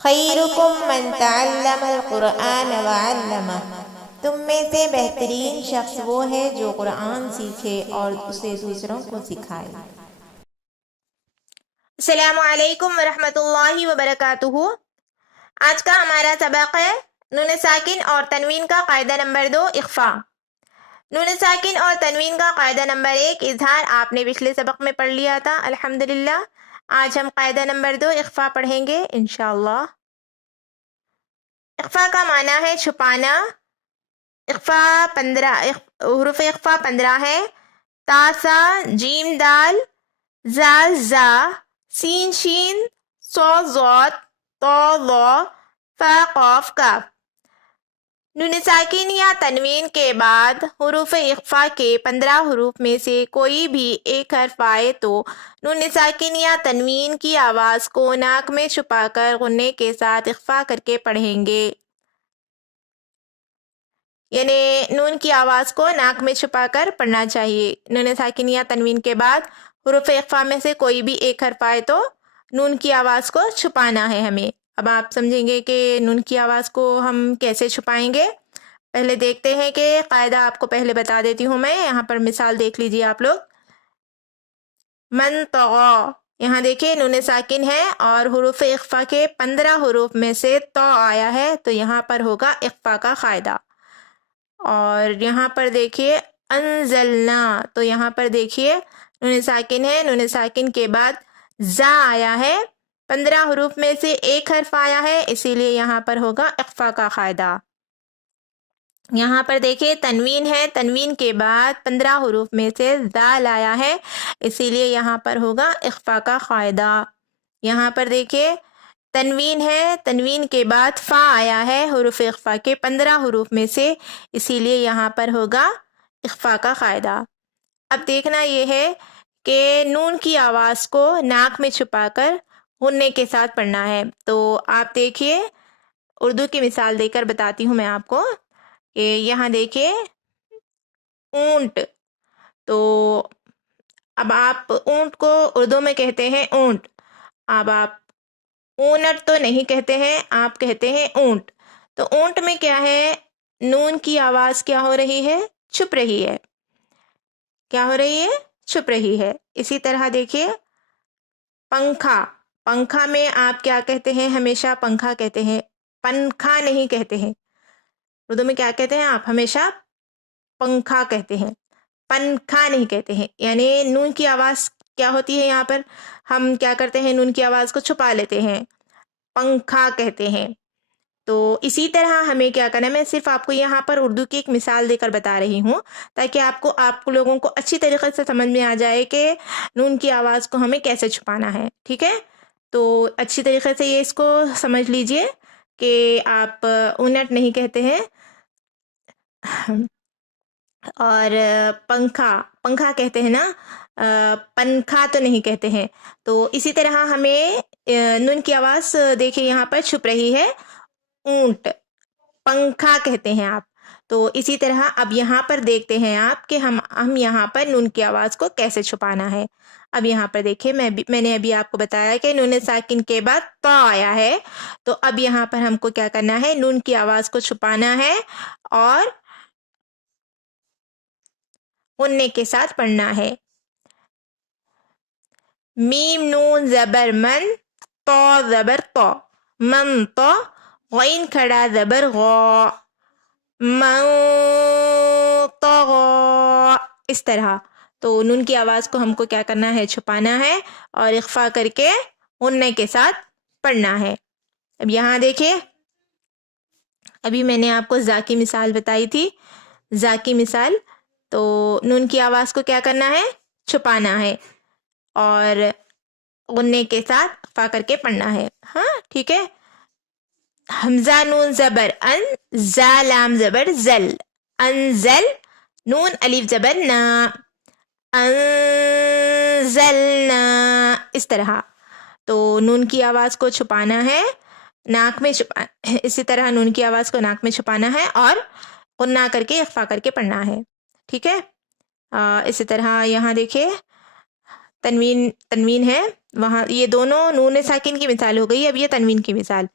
خیرکم من تعلم القرآن وعلمہ، تم میں سے بہترین شخص وہ ہے جو قرآن سیکھے اور اسے دوسروں کو سکھائے۔ السلام علیکم ورحمۃ اللہ وبرکاتہ۔ آج کا ہمارا سبق ہے نون ساکن اور تنوین کا قاعدہ نمبر 2 اخفا۔ نون ساکن اور تنوین کا قاعدہ نمبر 1 اظہار آپ نے پچھلے سبق میں پڑھ لیا تھا الحمدللہ۔ آج ہم قاعدہ نمبر 2 اخفا پڑھیں گے انشاءاللہ۔ اخفا کا معنی ہے چھپانا۔ اخفا 15 حروف اخفا 15 ہے۔ تا سا، جیم دال، زا زا، سین شین، صو ضاد، طو ضا، فا قاف کاف۔ نون ساکن یا تنوین کے بعد حروف اخفا کے 15 حروف میں سے کوئی بھی ایک حرف آئے تو نون ساکن یا تنوین کی آواز کو ناک میں چھپا کر غنّے کے ساتھ اخفا کر کے پڑھیں گے، یعنی نون کی آواز کو ناک میں چھپا کر پڑھنا چاہیے۔ نون ساکن یا تنوین کے بعد حروف اخفا میں سے کوئی بھی ایک حرف آئے تو نون کی آواز کو چھپانا ہے ہمیں۔ اب آپ سمجھیں گے کہ نون کی آواز کو ہم کیسے چھپائیں گے۔ پہلے دیکھتے ہیں کہ قاعدہ آپ کو پہلے بتا دیتی ہوں میں۔ یہاں پر مثال دیکھ لیجیے آپ لوگ۔ من طغا، یہاں دیکھیں نون ساکن ہے اور حروف اخفا کے 15 حروف میں سے تو آیا ہے تو یہاں پر ہوگا اخفا کا قاعدہ۔ اور یہاں پر دیکھیے انزلنا، تو یہاں پر دیکھیے نون ساکن ہے، نون ساکن کے بعد زا آیا ہے، 15 حروف میں سے ایک حرف آیا ہے، اسی لیے یہاں پر ہوگا اخفا کا قاعدہ۔ یہاں پر دیکھیے تنوین ہے، تنوین کے بعد 15 حروف میں سے دال آیا ہے، اسی لیے یہاں پر ہوگا اخفا کا قاعدہ۔ یہاں پر دیکھیے تنوین ہے، تنوین کے بعد فا آیا ہے حروف اخفا کے 15 حروف میں سے، اسی لیے یہاں پر ہوگا اخفا کا قاعدہ۔ اب دیکھنا یہ ہے کہ نون کی آواز کو ناک میں چھپا کر غنّے کے ساتھ پڑھنا ہے۔ تو آپ دیکھیے اردو کی مثال دے کر بتاتی ہوں میں آپ کو کہ یہاں دیکھیے اونٹ، تو اب آپ اونٹ کو اردو میں کہتے ہیں اونٹ، اب آپ اونٹ تو نہیں کہتے ہیں، آپ کہتے ہیں اونٹ۔ تو اونٹ میں کیا ہے، نون کی آواز کیا ہو رہی ہے، چھپ رہی ہے۔ کیا ہو رہی ہے، چھپ رہی ہے۔ اسی طرح دیکھیے پنکھا، پنکھا میں آپ کیا کہتے ہیں، ہمیشہ پنکھا کہتے ہیں، پنکھا نہیں کہتے ہیں۔ اردو میں کیا کہتے ہیں آپ، ہمیشہ پنکھا کہتے ہیں، پنکھا نہیں کہتے ہیں، یعنی نون کی آواز کیا ہوتی ہے، یہاں پر ہم کیا کرتے ہیں، نون کی آواز کو چھپا لیتے ہیں، پنکھا کہتے ہیں۔ تو اسی طرح ہمیں کیا کرنا ہے، میں صرف آپ کو یہاں پر اردو کی ایک مثال دے کر بتا رہی ہوں تاکہ آپ لوگوں کو اچھی طریقے سے سمجھ میں آ جائے کہ نون کی آواز کو ہمیں کیسے چھپانا ہے، ٹھیک ہے۔ تو اچھی طریقے سے یہ اس کو سمجھ لیجئے کہ آپ اونٹ نہیں کہتے ہیں اور پنکھا، پنکھا کہتے ہیں نا، پنکھا تو نہیں کہتے ہیں۔ تو اسی طرح ہمیں نون کی آواز دیکھیں یہاں پر چھپ رہی ہے، اونٹ، پنکھا کہتے ہیں آپ۔ تو اسی طرح اب یہاں پر دیکھتے ہیں آپ کہ ہم یہاں پر نون کی آواز کو کیسے چھپانا ہے۔ اب یہاں پر دیکھیں میں نے ابھی آپ کو بتایا کہ نون ساکن کے بعد تو آیا ہے، تو اب یہاں پر ہم کو کیا کرنا ہے، نون کی آواز کو چھپانا ہے اور غنّے کے ساتھ پڑھنا ہے۔ میم نون زبر من، تو زبر تو، من تو، غین کھڑا زبر غا، من طغا، اس طرح۔ تو نون کی آواز کو ہم کو کیا کرنا ہے، چھپانا ہے اور اخفا کر کے غنّے کے ساتھ پڑھنا ہے۔ اب یہاں دیکھیں، ابھی میں نے آپ کو زا کی مثال بتائی تھی، زا کی مثال، تو نون کی آواز کو کیا کرنا ہے، چھپانا ہے اور غنّے کے ساتھ اخفا کر کے پڑھنا ہے، ہاں ٹھیک ہے۔ حمزہ نون زبر ان، زا لام زبر زل، انزل، نون الف زبر نا، انزلنا، اس طرح۔ تو نون کی آواز کو چھپانا ہے، ناک میں اسی طرح نون کی آواز کو ناک میں چھپانا ہے اور غنّہ کر کے اخفا کر کے پڑھنا ہے، ٹھیک ہے۔ اسی طرح یہاں دیکھیں تنوین ہے، وہاں یہ دونوں نون ساکن کی مثال ہو گئی. اب یہ تنوین کی مثال.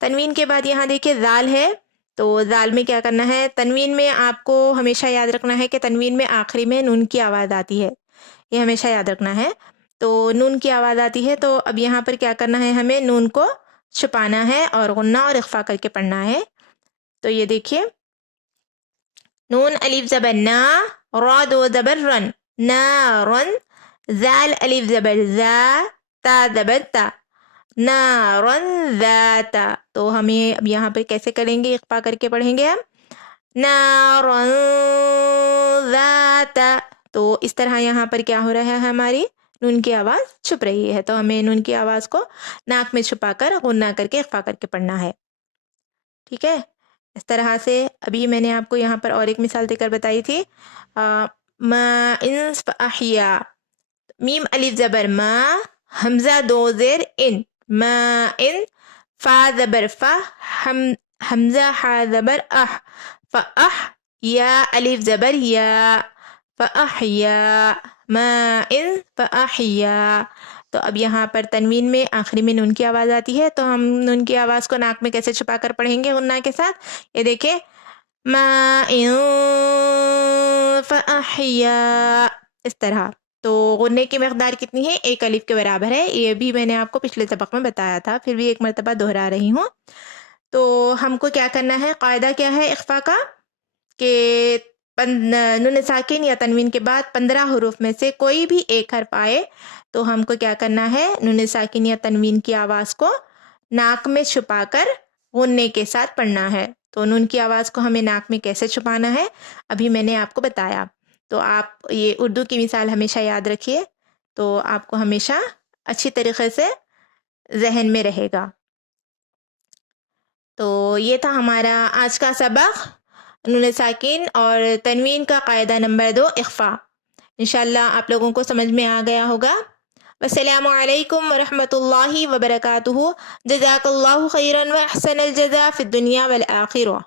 تنوین کے بعد یہاں دیکھیے زال ہے, تو زال میں کیا کرنا ہے, تنوین میں آپ کو ہمیشہ یاد رکھنا ہے کہ تنوین میں آخری میں نون کی آواز آتی ہے, یہ ہمیشہ یاد رکھنا ہے. تو نون کی آواز آتی ہے, تو اب یہاں پر کیا کرنا ہے, ہمیں نون کو چھپانا ہے اور غنہ اور اخفا کر کے پڑھنا ہے. تو یہ دیکھیے, نون الف زبر نا, را دو زبر رن, نارن, زال الف زبر زا, تا زبر تا, نارن ذاتا. تو ہمیں اب یہاں پر کیسے کریں گے, اخفا کر کے پڑھیں گے ہم, نارن ذاتا. تو اس طرح یہاں پر کیا ہو رہا ہے, ہماری نون کی آواز چھپ رہی ہے, تو ہمیں نون کی آواز کو ناک میں چھپا کر غنہ کر کے اخفا کر کے پڑھنا ہے. ٹھیک ہے, اس طرح سے. ابھی میں نے آپ کو یہاں پر اور ایک مثال دے کر بتائی تھی, ما ان احیا, میم الف زبر ما, حمزہ دو زیر ان, ما ان, فا زبر فا, حمزہ ہا زبر اح, فاح, یا الف زبر یا, فاحیا, ما ان فاحیا. تو اب یہاں پر تنوین میں آخری میں نون کی آواز آتی ہے, تو ہم نون کی آواز کو ناک میں کیسے چھپا کر پڑھیں گے غنہ کے ساتھ, یہ دیکھیں, ما ان فاحیا, اس طرح. تو غنے کی مقدار کتنی ہے, ایک الف کے برابر ہے. یہ بھی میں نے آپ کو پچھلے سبق میں بتایا تھا, پھر بھی ایک مرتبہ دہرا رہی ہوں. تو ہم کو کیا کرنا ہے, قاعدہ کیا ہے اخفا کا, کہ نون ساکن یا تنوین کے بعد 15 حروف میں سے کوئی بھی ایک حرف آئے تو ہم کو کیا کرنا ہے, نون ساکن یا تنوین کی آواز کو ناک میں چھپا کر غنے کے ساتھ پڑھنا ہے. تو نون کی آواز کو ہمیں ناک میں کیسے چھپانا ہے ابھی میں نے آپ کو بتایا. تو آپ یہ اردو کی مثال ہمیشہ یاد رکھیے, تو آپ کو ہمیشہ اچھی طریقے سے ذہن میں رہے گا. تو یہ تھا ہمارا آج کا سبق, نون ساکن اور تنوین کا قاعدہ نمبر 2 اخفا. انشاءاللہ آپ لوگوں کو سمجھ میں آ گیا ہوگا. السلام علیکم ورحمۃ اللہ وبرکاتہ. جزاک اللہ خیرا و احسن الجزاء فی الدنیا والآخرہ.